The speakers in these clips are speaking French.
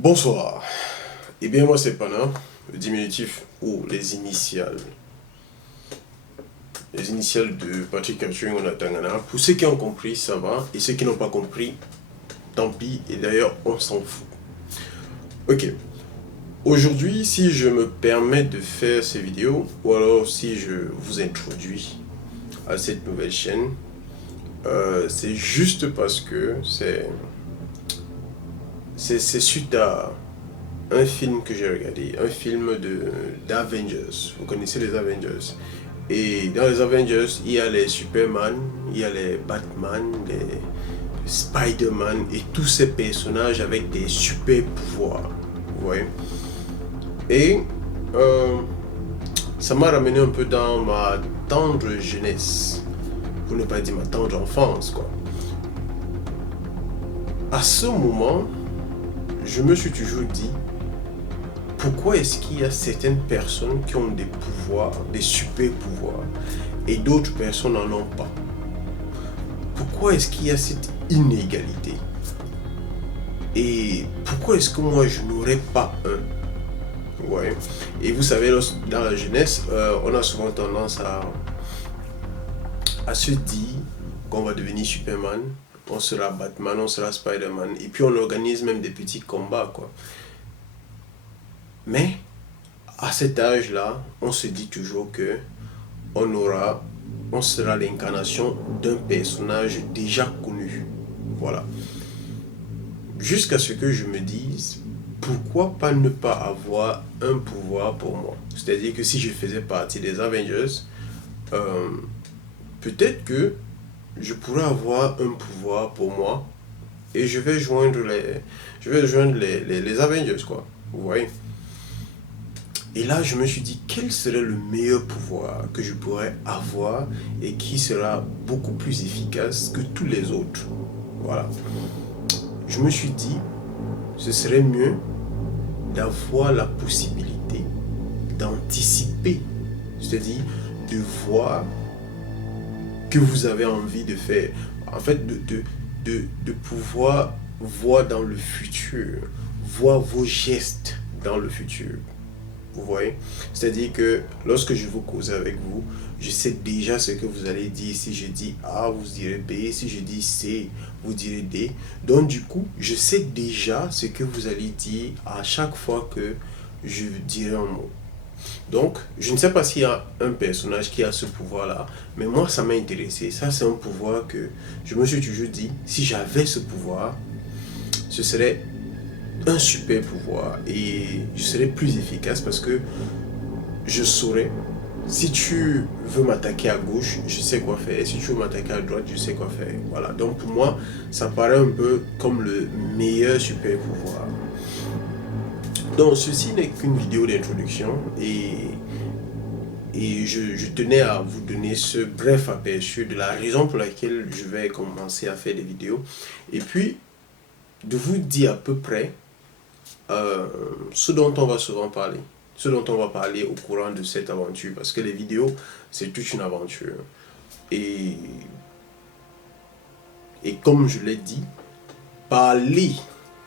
Bonsoir. Eh bien, moi, c'est Pana, le diminutif ou les initiales. Les initiales de Patrick Arthur Tangana. Pour ceux qui ont compris, ça va. Et ceux qui n'ont pas compris, tant pis. Et d'ailleurs, on s'en fout. Ok. Aujourd'hui, si je me permets de faire ces vidéos, ou alors si je vous introduis à cette nouvelle chaîne, c'est juste parce que c'est suite à un film que j'ai regardé, un film d'Avengers. Vous connaissez les Avengers. Et dans les Avengers, il y a les Superman, il y a les Batman, les Spider-Man et tous ces personnages avec des super pouvoirs. Vous voyez. Et ça m'a ramené un peu dans ma tendre jeunesse, pour ne pas dire ma tendre enfance, quoi. À ce moment, je me suis toujours dit, pourquoi est-ce qu'il y a certaines personnes qui ont des pouvoirs, des super pouvoirs, et d'autres personnes n'en ont pas? Pourquoi est-ce qu'il y a cette inégalité? Et pourquoi est-ce que moi je n'aurais pas un? Ouais. Et vous savez, dans la jeunesse, on a souvent tendance à se dire qu'on va devenir Superman, on sera Batman, on sera Spider-Man, et puis on organise même des petits combats, quoi. Mais à cet âge-là, on se dit toujours que on sera l'incarnation d'un personnage déjà connu. Voilà. Jusqu'à ce que je me dise, pourquoi pas ne pas avoir un pouvoir pour moi? C'est-à-dire que si je faisais partie des Avengers, euh, peut-être que je pourrais avoir un pouvoir pour moi et je vais joindre les Avengers, quoi. Vous voyez? Et là, je me suis dit, quel serait le meilleur pouvoir que je pourrais avoir et qui sera beaucoup plus efficace que tous les autres? Voilà. Je me suis dit, ce serait mieux d'avoir la possibilité d'anticiper, c'est-à-dire de voir que vous avez envie de faire. En fait, de pouvoir voir dans le futur, voir vos gestes dans le futur. Vous voyez? C'est-à-dire que lorsque je vous cause avec vous, je sais déjà ce que vous allez dire. Si je dis A, vous direz B. Si je dis C, vous direz D. Donc du coup, je sais déjà ce que vous allez dire à chaque fois que je dirai un mot. Donc, je ne sais pas s'il y a un personnage qui a ce pouvoir-là, mais moi, ça m'a intéressé. Ça, c'est un pouvoir que je me suis toujours dit, si j'avais ce pouvoir, ce serait un super pouvoir et je serais plus efficace parce que je saurais, si tu veux m'attaquer à gauche, je sais quoi faire. Si tu veux m'attaquer à droite, je sais quoi faire. Voilà. Donc pour moi, ça paraît un peu comme le meilleur super pouvoir. Donc ceci n'est qu'une vidéo d'introduction et je tenais à vous donner ce bref aperçu de la raison pour laquelle je vais commencer à faire des vidéos. Et puis, de vous dire à peu près ce dont on va souvent parler. Ce dont on va parler au courant de cette aventure. Parce que les vidéos, c'est toute une aventure. Et, et comme je l'ai dit, parler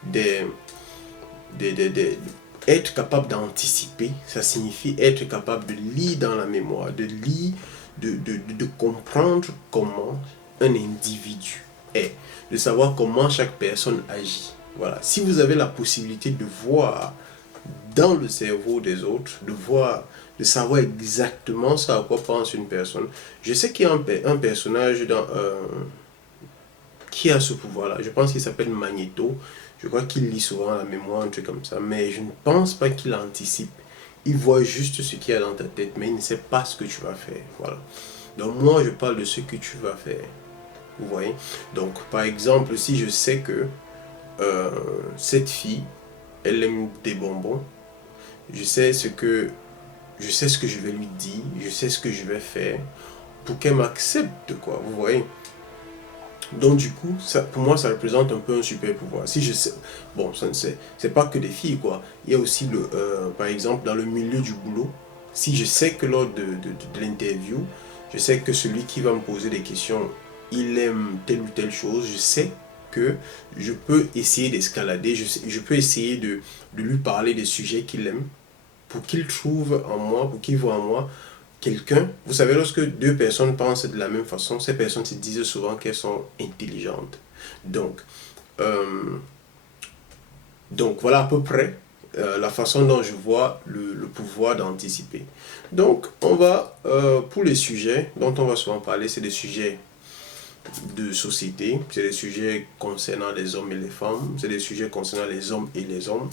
des, être capable d'anticiper, ça signifie être capable de lire dans la mémoire, de lire, de comprendre comment un individu est, de savoir comment chaque personne agit. Voilà. Si vous avez la possibilité de voir dans le cerveau des autres, de voir, de savoir exactement ce à quoi pense une personne. Je sais qu'il y a un personnage qui a ce pouvoir-là. Je pense qu'il s'appelle Magneto. Je crois qu'il lit souvent la mémoire, un truc comme ça. Mais je ne pense pas qu'il anticipe. Il voit juste ce qu'il y a dans ta tête, mais il ne sait pas ce que tu vas faire. Voilà. Donc moi, je parle de ce que tu vas faire. Vous voyez? Donc, par exemple, si je sais que cette fille, elle aime des bonbons, je sais ce que je vais lui dire, je sais ce que je vais faire pour qu'elle m'accepte, quoi. Vous voyez? Donc du coup, ça, pour moi, ça représente un peu un super pouvoir. Si je sais, bon, c'est pas que des filles, quoi. Il y a aussi par exemple, dans le milieu du boulot, si je sais que lors de l'interview, je sais que celui qui va me poser des questions, il aime telle ou telle chose, je sais que je peux essayer d'escalader, je peux essayer de lui parler des sujets qu'il aime, pour qu'il trouve en moi, pour qu'il voit en moi quelqu'un. Vous savez, lorsque deux personnes pensent de la même façon, ces personnes se disent souvent qu'elles sont intelligentes. Donc, euh, voilà à peu près la façon dont je vois le pouvoir d'anticiper. Donc, on va, pour les sujets dont on va souvent parler, c'est des sujets de société, c'est des sujets concernant les hommes et les femmes, c'est des sujets concernant les hommes et les hommes,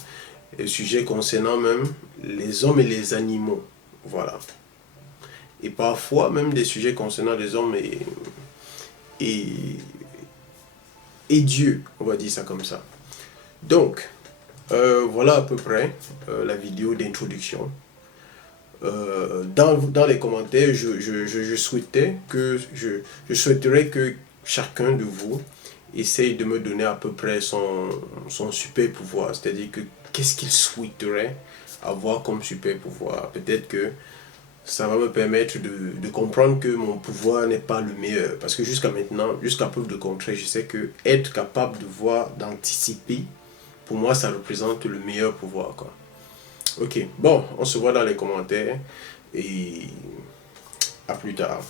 des sujets concernant même les hommes et les animaux. Voilà. Et parfois même des sujets concernant les hommes et, et Dieu, on va dire ça comme ça. Donc, voilà à peu près la vidéo d'introduction. Dans les commentaires, je souhaiterais que chacun de vous essaye de me donner à peu près son super pouvoir. C'est-à-dire que qu'est-ce qu'il souhaiterait avoir comme super pouvoir. Peut-être que ça va me permettre de comprendre que mon pouvoir n'est pas le meilleur. Parce que jusqu'à maintenant, jusqu'à preuve de contraire, je sais que être capable de voir, d'anticiper, pour moi, ça représente le meilleur pouvoir, quoi. Ok, bon, on se voit dans les commentaires et à plus tard.